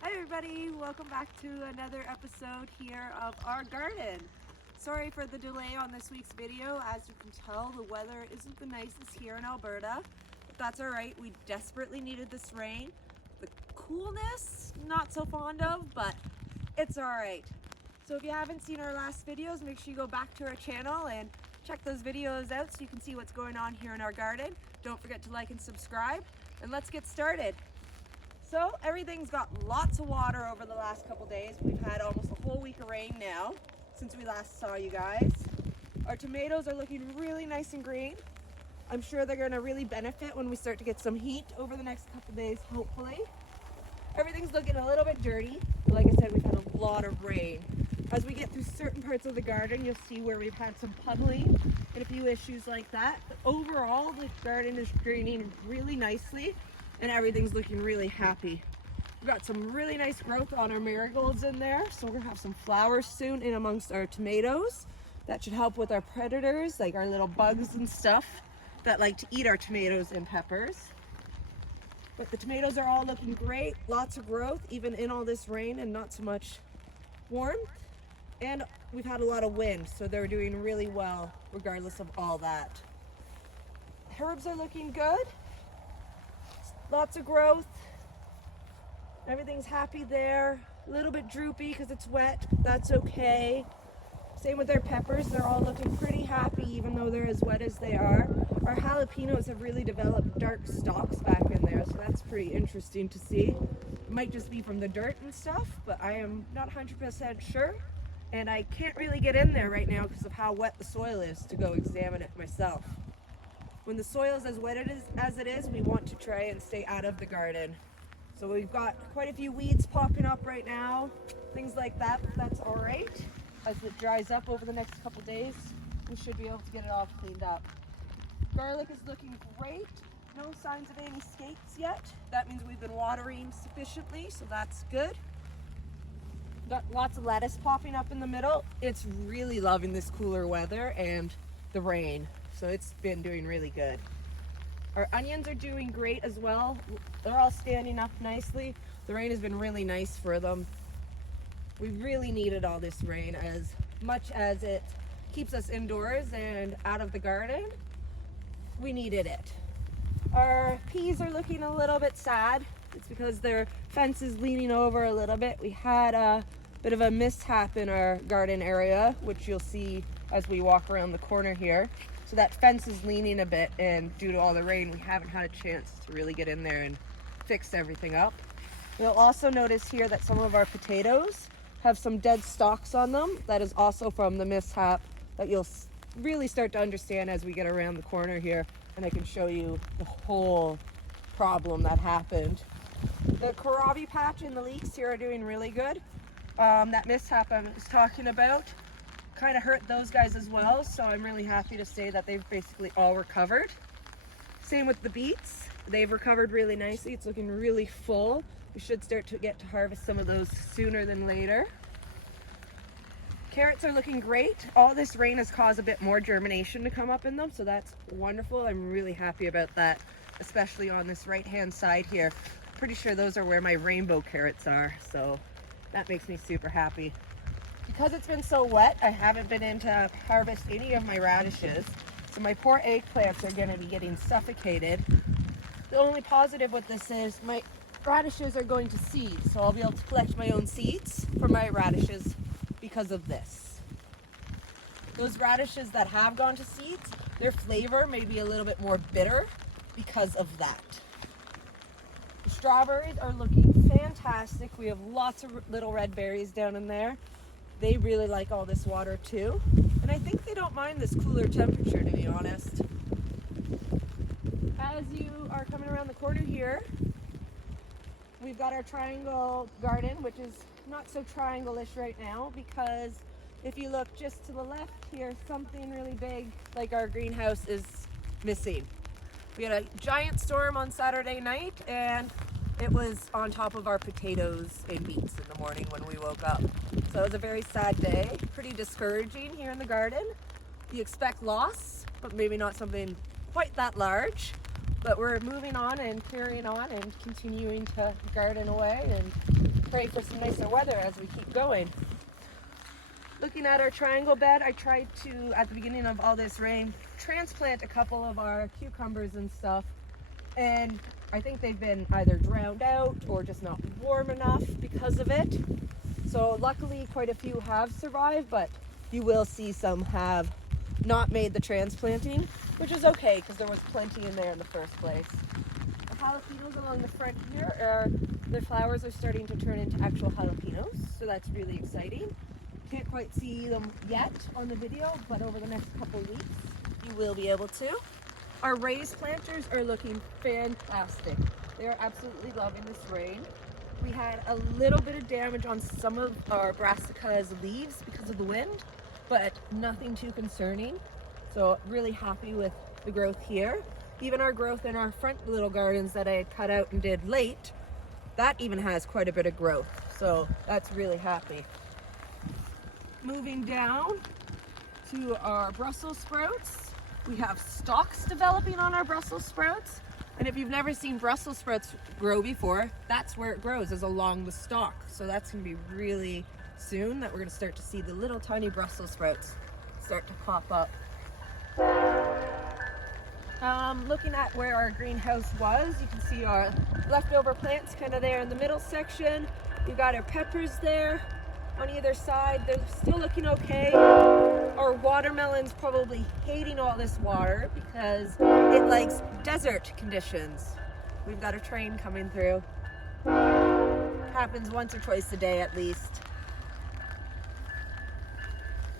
Hi everybody, welcome back to another episode here of our garden. Sorry for the delay on this week's video. As you can tell, the weather isn't the nicest here in Alberta, but that's alright. We desperately needed this rain. The coolness, not so fond of, but it's alright. So if you haven't seen our last videos, make sure you go back to our channel and check those videos out so you can see what's going on here in our garden. Don't forget to like and subscribe, and let's get started. So everything's got lots of water over the last couple days. We've had almost a whole week of rain now since we last saw you guys. Our tomatoes are looking really nice and green. I'm sure they're going to really benefit when we start to get some heat over the next couple days, hopefully. Everything's looking a little bit dirty. Like I said, we've had a lot of rain. As we get through certain parts of the garden, you'll see where we've had some puddling and a few issues like that. But overall, the garden is greening really nicely, and everything's looking really happy. We've got some really nice growth on our marigolds in there, so we're gonna have some flowers soon in amongst our tomatoes. That should help with our predators, like our little bugs and stuff that like to eat our tomatoes and peppers. But the tomatoes are all looking great, lots of growth, even in all this rain and not so much warmth. And we've had a lot of wind, so they're doing really well regardless of all that. Herbs are looking good. Lots of growth. Everything's happy there. A little bit droopy because it's wet. That's okay. Same with their peppers. They're all looking pretty happy even though they're as wet as they are. Our jalapenos have really developed dark stalks back in there, so that's pretty interesting to see. It might just be from the dirt and stuff, but I am not 100% sure. And I can't really get in there right now because of how wet the soil is to go examine it myself. When the soil is as wet as it is, we want to try and stay out of the garden. So we've got quite a few weeds popping up right now, things like that, but that's all right. As it dries up over the next couple days, we should be able to get it all cleaned up. Garlic is looking great. No signs of any skates yet. That means we've been watering sufficiently, so that's good. Got lots of lettuce popping up in the middle. It's really loving this cooler weather and the rain. So it's been doing really good. Our onions are doing great as well. They're all standing up nicely. The rain has been really nice for them. We really needed all this rain as much as it keeps us indoors and out of the garden. We needed it. Our peas are looking a little bit sad. It's because their fence is leaning over a little bit. We had a bit of a mishap in our garden area, which you'll see as we walk around the corner here. So that fence is leaning a bit, and due to all the rain, we haven't had a chance to really get in there and fix everything up. You'll also notice here that some of our potatoes have some dead stalks on them. That is also from the mishap that you'll really start to understand as we get around the corner here, and I can show you the whole problem that happened. The kohlrabi patch and the leeks here are doing really good. That mishap I was talking about kind of hurt those guys as well, so I'm really happy to say that they've basically all recovered. Same with the beets. They've recovered really nicely. It's looking really full. We should start to get to harvest some of those sooner than later. Carrots are looking great. All this rain has caused a bit more germination to come up in them, so that's wonderful. I'm really happy about that, especially on this right hand side here. Pretty sure those are where my rainbow carrots are, so that makes me super happy. Because it's been so wet, I haven't been in to harvest any of my radishes, so my poor eggplants are going to be getting suffocated. The only positive with this is my radishes are going to seed, so I'll be able to collect my own seeds for my radishes because of this. Those radishes that have gone to seeds, their flavor may be a little bit more bitter because of that. The strawberries are looking fantastic. We have lots of little red berries down in there. They really like all this water too. And I think they don't mind this cooler temperature, to be honest. As you are coming around the corner here, we've got our triangle garden, which is not so triangle-ish right now because if you look just to the left here, something really big like our greenhouse is missing. We had a giant storm on Saturday night and it was on top of our potatoes and beets in the morning when we woke up. So it was a very sad day, pretty discouraging here in the garden. You expect loss, but maybe not something quite that large. But we're moving on and carrying on and continuing to garden away and pray for some nicer weather as we keep going. Looking at our triangle bed, I tried to, at the beginning of all this rain, transplant a couple of our cucumbers and stuff, and I think they've been either drowned out or just not warm enough because of it. So luckily quite a few have survived, but you will see some have not made the transplanting, which is okay because there was plenty in there in the first place. The jalapenos along the front here, the flowers are starting to turn into actual jalapenos, so that's really exciting. Can't quite see them yet on the video, but over the next couple weeks you will be able to. Our raised planters are looking fantastic. They are absolutely loving this rain. We had a little bit of damage on some of our brassica's leaves because of the wind, but nothing too concerning. So really happy with the growth here. Even our growth in our front little gardens that I had cut out and did late, that even has quite a bit of growth. So that's really happy. Moving down to our Brussels sprouts. We have stalks developing on our Brussels sprouts. And if you've never seen Brussels sprouts grow before, that's where it grows, is along the stalk. So that's gonna be really soon that we're gonna start to see the little tiny Brussels sprouts start to pop up. Looking at where our greenhouse was, you can see our leftover plants kind of there in the middle section. We've got our peppers there on either side. They're still looking okay. Our watermelon's probably hating all this water because it likes desert conditions. We've got a train coming through. Happens once or twice a day at least.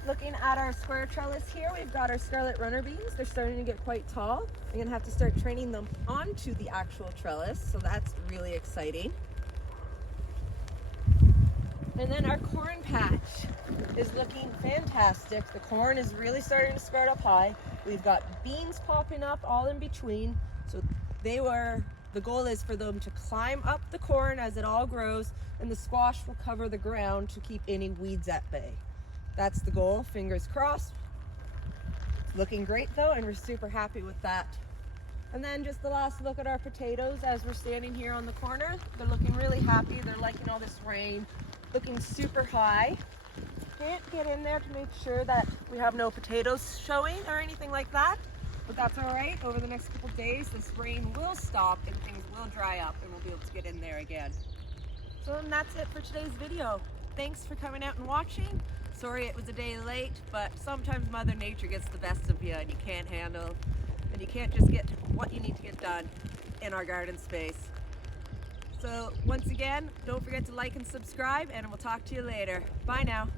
Looking at our square trellis here, we've got our scarlet runner beans. They're starting to get quite tall. I'm gonna have to start training them onto the actual trellis, so that's really exciting. And then our corn patch is looking fantastic. The corn is really starting to sprout up high. We've got beans popping up all in between. So the goal is for them to climb up the corn as it all grows, and the squash will cover the ground to keep any weeds at bay. That's the goal, fingers crossed. It's looking great though, and we're super happy with that. And then just the last look at our potatoes as we're standing here on the corner. They're looking really happy. They're liking all this rain, looking super high. Can't get in there to make sure that we have no potatoes showing or anything like that, but that's all right. Over the next couple days, this rain will stop and things will dry up and we'll be able to get in there again. So then that's it for today's video. Thanks for coming out and watching. Sorry it was a day late, but sometimes Mother Nature gets the best of you and you can't handle, and you can't just get what you need to get done in our garden space. So once again, don't forget to like and subscribe, and we'll talk to you later. Bye now.